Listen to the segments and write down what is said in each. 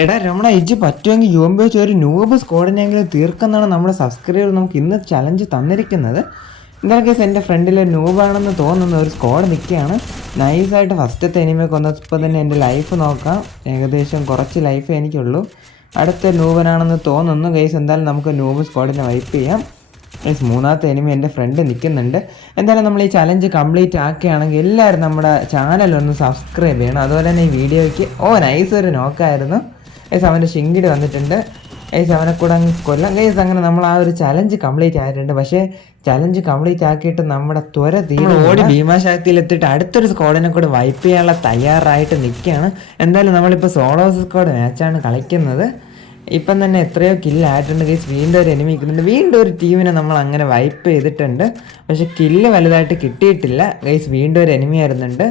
എടാ രമണ ഇജ്ജ് പറ്റുമെങ്കിൽ യുവമ്പ് വെച്ച് ഒരു നൂബ് സ്ക്വാഡിനെങ്കിലും തീർക്കുന്നതാണ് നമ്മുടെ സബ്സ്ക്രൈബർ നമുക്ക് ഇന്ന് ചലഞ്ച് തന്നിരിക്കുന്നത്. എന്തായാലും കേസ് എൻ്റെ ഫ്രണ്ടിൽ ഒരു നൂബാണെന്ന് തോന്നുന്ന ഒരു സ്ക്വാഡ് നിൽക്കുകയാണ്. നൈസായിട്ട് ഫസ്റ്റത്തെ എനിമയെ കൊന്നപ്പോൾ തന്നെ എൻ്റെ ലൈഫ് നോക്കാം. ഏകദേശം കുറച്ച് ലൈഫ് എനിക്കുള്ളൂ. അടുത്ത നൂബനാണെന്ന് തോന്നുന്നു. ഗൈസ് എന്തായാലും നമുക്ക് നൂബ് സ്ക്വാഡിനെ വൈപ്പ് ചെയ്യാം. ഗൈസ് മൂന്നാമത്തെ എനിമി എൻ്റെ ഫ്രണ്ട് നിൽക്കുന്നുണ്ട്. എന്തായാലും നമ്മൾ ഈ ചലഞ്ച് കംപ്ലീറ്റ് ആക്കുകയാണെങ്കിൽ എല്ലാവരും നമ്മുടെ ചാനലൊന്ന് സബ്സ്ക്രൈബ് ചെയ്യണം. അതുപോലെ തന്നെ ഈ വീഡിയോയ്ക്ക് നൈസ് ഒരു നോക്കായിരുന്നു. ഗൈസ് അവൻ്റെ ഷിങ്കിടി വന്നിട്ടുണ്ട്. ഗൈസ് അവനെ കൂടെ അങ്ങ് കൊല്ലാം. ഗൈസ് അങ്ങനെ നമ്മൾ ആ ഒരു ചലഞ്ച് കംപ്ലീറ്റ് ആയിട്ടുണ്ട്. പക്ഷേ ചലഞ്ച് കംപ്ലീറ്റ് ആക്കിയിട്ട് നമ്മുടെ ത്വര തീരെ ഓടി ഭീമാശക്തിയിലെത്തിയിട്ട് അടുത്തൊരു സ്ക്വാഡിനെ കൂടെ വൈപ്പ് ചെയ്യാനുള്ള തയ്യാറായിട്ട് നിൽക്കുകയാണ്. എന്തായാലും നമ്മളിപ്പോൾ സോളോ സ്ക്വാഡ് മാച്ചാണ് കളിക്കുന്നത്. ഇപ്പം തന്നെ എത്രയോ കില്ലായിട്ടുണ്ട്. ഗൈസ് വീണ്ടും ഒരു എനിമി നിൽക്കുന്നുണ്ട്. വീണ്ടും ഒരു ടീമിനെ നമ്മൾ അങ്ങനെ വൈപ്പ് ചെയ്തിട്ടുണ്ട്. പക്ഷേ കില്ല് വലുതായിട്ട് കിട്ടിയിട്ടില്ല. ഗൈസ് വീണ്ടും ഒരു എനിമി ആയിരുന്നുണ്ട്.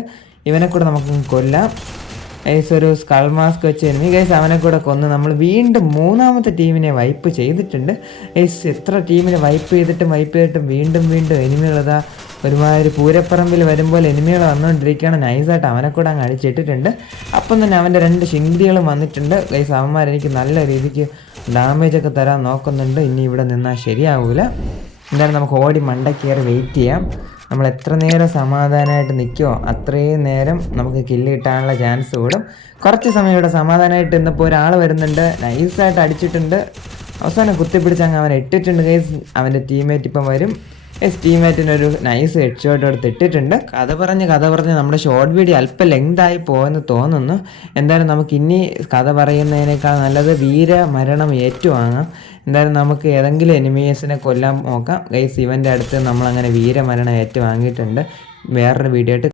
ഇവനെ കൂടെ നമുക്ക് കൊല്ലാം. ഗൈസ് ഒരു സ്കൾ മാസ്ക് വെച്ച് എനിമി. ഗൈസ് അവനെ കൂടെ കൊന്ന് നമ്മൾ വീണ്ടും മൂന്നാമത്തെ ടീമിനെ വൈപ്പ് ചെയ്തിട്ടുണ്ട്. ഗൈസ് എത്ര ടീമിനെ വൈപ്പ് ചെയ്തിട്ടും വീണ്ടും എനിമികളതാ ഒരുമാതിരി പൂരപ്പറമ്പിൽ വരുമ്പോൾ എനിമികൾ വന്നുകൊണ്ടിരിക്കുകയാണ്. നൈസായിട്ട് അവനെ കൂടെ അങ്ങ് അടിച്ചിട്ടിട്ടുണ്ട്. അപ്പം തന്നെ അവൻ്റെ 2 ശിങ്കിടികളും വന്നിട്ടുണ്ട്. ഗൈസ് അവന്മാർ എനിക്ക് നല്ല രീതിക്ക് ഡാമേജൊക്കെ തരാൻ നോക്കുന്നുണ്ട്. ഇനി ഇവിടെ നിന്നാൽ ശരിയാവില്ല. എന്തായാലും നമുക്ക് ഓടി മണ്ടയ്ക്ക് കയറി വെയിറ്റ് ചെയ്യാം. നമ്മൾ എത്ര നേരം സമാധാനമായിട്ട് നിൽക്കുമോ അത്രയും നേരം നമുക്ക് കില്ല് കിട്ടാനുള്ള ചാൻസ് കൂടും. കുറച്ച് സമയം ഇവിടെ സമാധാനമായിട്ട് ഇന്നിപ്പോൾ ഒരാൾ വരുന്നുണ്ട്. നൈസായിട്ട് അടിച്ചിട്ടുണ്ട്. അവസാനം കുത്തിപ്പിടിച്ച് അങ്ങ് അവൻ ഇട്ടിട്ടുണ്ട്. ഗൈസ് അവൻ്റെ ടീംമേറ്റ് ഇപ്പം വരും. ടീംമേറ്റിനൊരു നൈസ് ഹെഡ് ഷോട്ട് എടുത്ത് ഇട്ടിട്ടുണ്ട്. കഥ പറഞ്ഞ് നമ്മുടെ ഷോർട്ട് വീഡിയോ അല്പം ലെങ്തായി പോയെന്ന് തോന്നുന്നു. എന്തായാലും നമുക്ക് ഇനി കഥ പറയുന്നതിനേക്കാൾ നല്ലത് വീരമരണം ഏറ്റുവാങ്ങാം. എന്തായാലും നമുക്ക് ഏതെങ്കിലും എനിമീസിനെ കൊല്ലാൻ നോക്കാം. ഗൈസ് ഇവൻ്റെ അടുത്ത് നമ്മളങ്ങനെ വീരമരണം ഏറ്റുവാങ്ങിയിട്ടുണ്ട്. വേറൊരു വീഡിയോ ആയിട്ട്